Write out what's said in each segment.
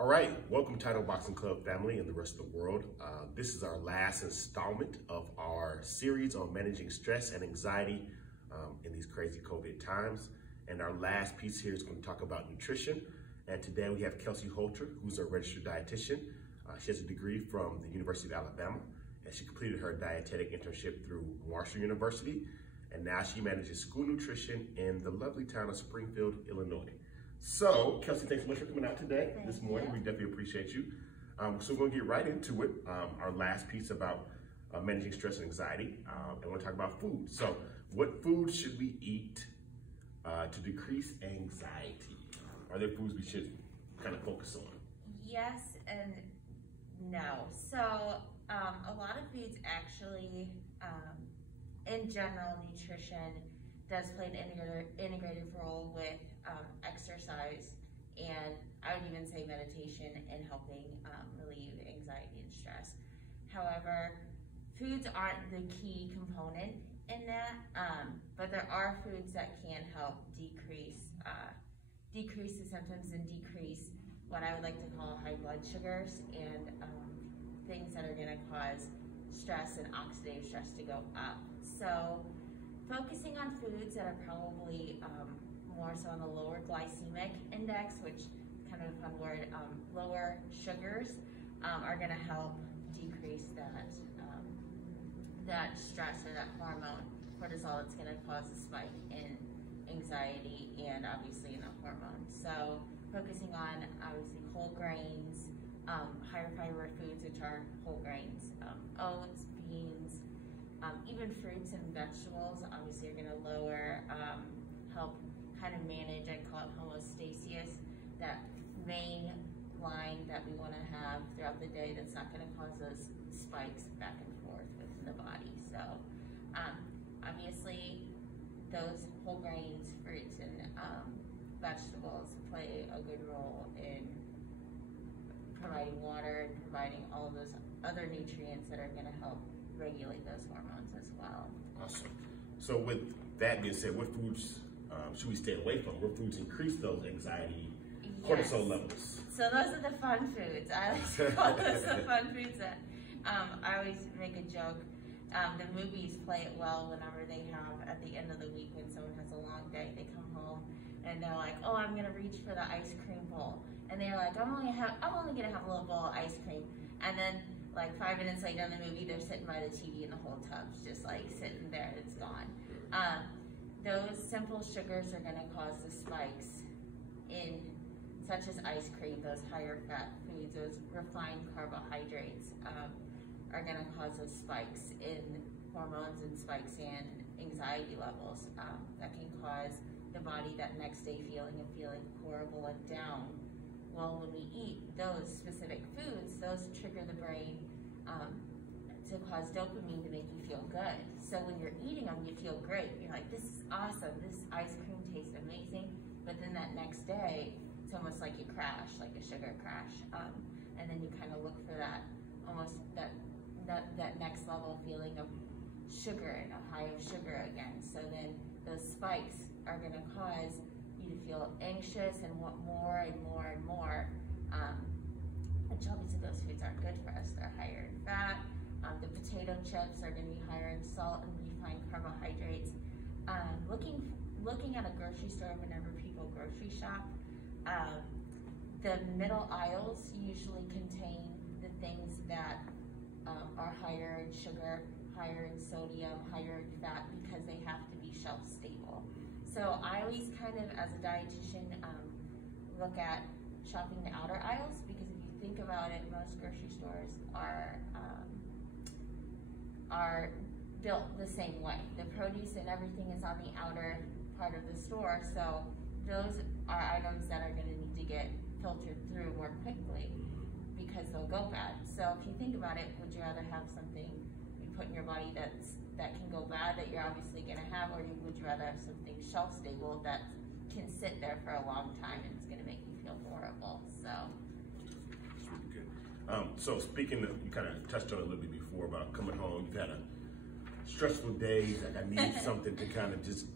All right, welcome TITLE Boxing Club family and the rest of the world. This is our last installment of our series on managing stress and anxiety in these crazy COVID times. And our last piece here is going to talk about nutrition. And today we have Kelsey Hulcher, who's a registered dietitian. She has a degree from the University of Alabama, and she completed her dietetic internship through Marshall University. And now she manages school nutrition in the lovely town of Springfield, Illinois. So, Kelsey, thanks so much for coming out today, this morning. We definitely appreciate you. So we're going to get right into it. Our last piece about managing stress and anxiety. And we're going to talk about food. So, what foods should we eat to decrease anxiety? Are there foods we should kind of focus on? Yes and no. So, a lot of foods actually, in general, nutrition does play an integrated role with exercise, and I would even say meditation in helping relieve anxiety and stress. However, foods aren't the key component in that, but there are foods that can help decrease the symptoms and decrease what I would like to call high blood sugars and things that are going to cause stress and oxidative stress to go up. So focusing on foods that are probably more so on the lower glycemic index, which is kind of a fun word, lower sugars, are going to help decrease that stress or that hormone, cortisol. It's going to cause a spike in anxiety and obviously in the hormone. So focusing on obviously whole grains, higher fiber foods, which are whole grains, oats, beans, even fruits and vegetables obviously are going to lower, help kind of manage, I call it homeostasis, that main line that we want to have throughout the day that's not going to cause those spikes back and forth within the body. So obviously those whole grains, fruits, and vegetables play a good role in providing water and providing all of those other nutrients that are going to help regulate those hormones as well. Awesome. So with that being said, what foods should we stay away from? What foods increase those anxiety, cortisol levels? So those are the fun foods. I like to call those the fun foods that I always make a joke. The movies play it well whenever they have at the end of the week when someone has a long day, they come home and they're like, oh, I'm gonna reach for the ice cream bowl. And they're like, I'm only gonna have a little bowl of ice cream. And then like 5 minutes later in the movie, they're sitting by the TV and the whole tub's just like sitting there, it's gone. Those simple sugars are gonna cause the spikes in, such as ice cream, those higher fat foods, those refined carbohydrates are gonna cause those spikes in hormones and spikes in anxiety levels that can cause the body that next day feeling horrible and down. Well, when we eat those specific foods, those trigger the brain to cause dopamine to make you feel good. So when you're eating them, you feel great. You're like, this is awesome. This ice cream tastes amazing. But then that next day, it's almost like you crash, like a sugar crash. And then you kind of look for that, almost that next level feeling of sugar and a high of sugar again. So then those spikes are going to cause you to feel anxious and want more and more and more, which obviously those foods aren't good for us. They're higher in fat. The potato chips are going to be higher in salt and refined carbohydrates. Looking at a grocery store whenever people grocery shop, the middle aisles usually contain the things that are higher in sugar, higher in sodium, higher in fat, because they have to be shelf stable. So I always kind of, as a dietitian, look at shopping the outer aisles, because if you think about it, most grocery stores are built the same way. The produce and everything is on the outer part of the store, so those are items that are going to need to get filtered through more quickly because they'll go bad. So if you think about it, would you rather have something you put in your body that can go bad, that you're obviously going to have, or would you rather have something shelf stable that can sit there for a long time and it's going to make you feel horrible? So that's really good. So speaking of, you kind of touched on it a little bit before about coming home, you've had a stressful day, like I need something to kind of just,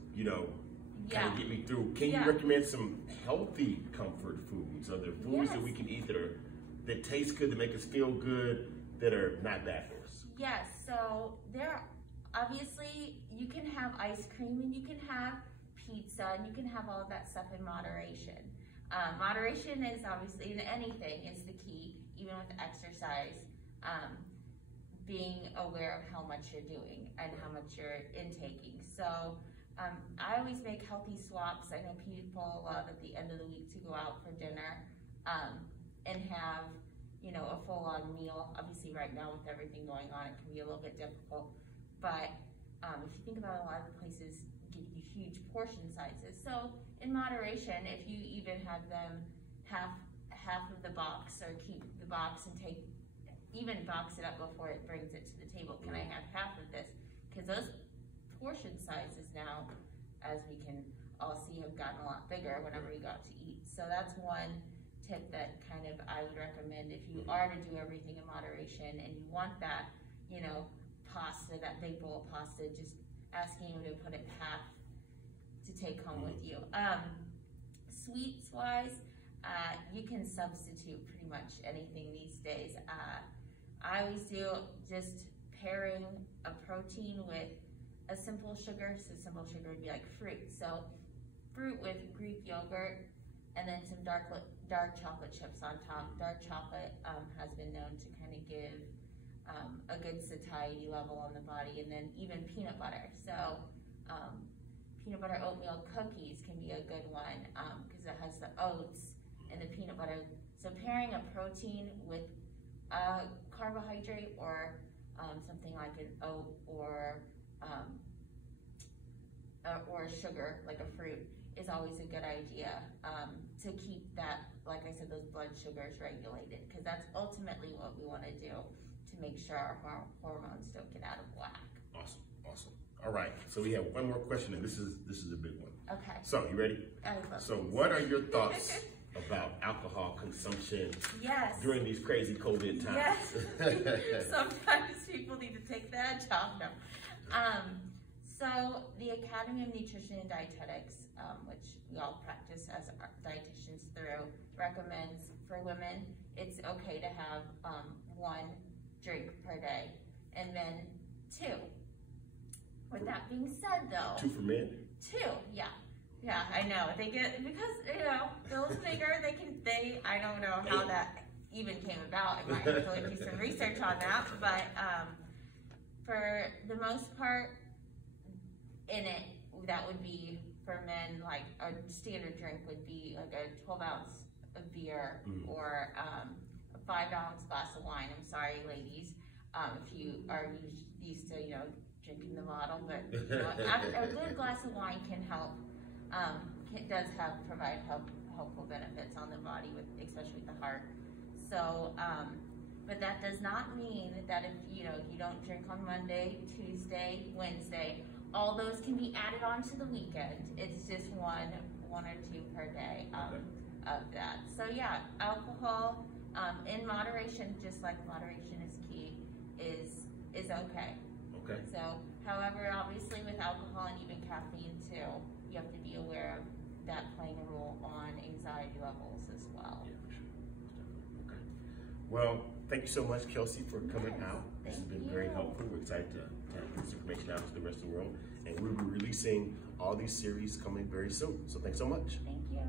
kind of get me through. Can you recommend some healthy comfort foods? Are there foods that we can eat that taste good, that make us feel good, that are not bad for us? Yes, so obviously you can have ice cream and you can have pizza and you can have all of that stuff in moderation. Moderation is obviously in anything is the key, even with exercise. Being aware of how much you're doing and how much you're intaking. So I always make healthy swaps. I know people love at the end of the week to go out for dinner and have, you know, a full-on meal. Obviously right now with everything going on, it can be a little bit difficult. But if you think about it, a lot of places give you huge portion sizes. So in moderation, if you even have them half of the box, or keep the box and even box it up before it brings it to the table. Can I have half of this? Because those portion sizes now, as we can all see, have gotten a lot bigger whenever we go out to eat. So that's one tip that kind of I would recommend if you are to do everything in moderation and you want that, you know, pasta, that big bowl of pasta, just asking you to put it half to take home with you. Sweets wise, you can substitute pretty much anything these days. I always do just pairing a protein with a simple sugar. So simple sugar would be like fruit. So fruit with Greek yogurt and then some dark chocolate chips on top. Dark chocolate has been known to kind of give a good satiety level on the body, and then even peanut butter. So peanut butter oatmeal cookies can be a good one because it has the oats and the peanut butter. So pairing a protein with a carbohydrate or something like an oat or sugar, like a fruit, is always a good idea to keep that, like I said, those blood sugars regulated, because that's ultimately what we want to do to make sure our hormones don't get out of whack. Awesome, awesome. All right, so we have one more question, and this is a big one. Okay. So, you ready? I love So, what are your thoughts about alcohol consumption during these crazy COVID times? Yes. Sometimes people need to take the edge off them. So the Academy of Nutrition and Dietetics, which we all practice as dietitians through, recommends for women it's okay to have 1 drink per day, and men 2. With that being said, though, 2 for men? 2, yeah. Yeah, I know. They get, because, you know, Bill's bigger, I don't know how that even came about. I might have to do some research on that, but for the most part, in it, that would be, for men, like a standard drink would be like a 12 ounce of beer or a 5 ounce glass of wine. I'm sorry, ladies, if you are used to, you know, drinking the bottle, but you know, a good glass of wine can help. It does provide helpful benefits on the body, especially with the heart. So, but that does not mean that if you don't drink on Monday, Tuesday, Wednesday, all those can be added on to the weekend. It's just one or 2 per day of that. So yeah, alcohol in moderation, just like moderation is key, is okay. Okay. So, however, obviously with alcohol and even caffeine too, you have to be aware of that playing a role on anxiety levels as well. Yeah, for sure. Okay. Well, thank you so much, Kelsey, for coming out. This has been very helpful. We're excited to get this information out to the rest of the world. And we'll be releasing all these series coming very soon. So thanks so much. Thank you.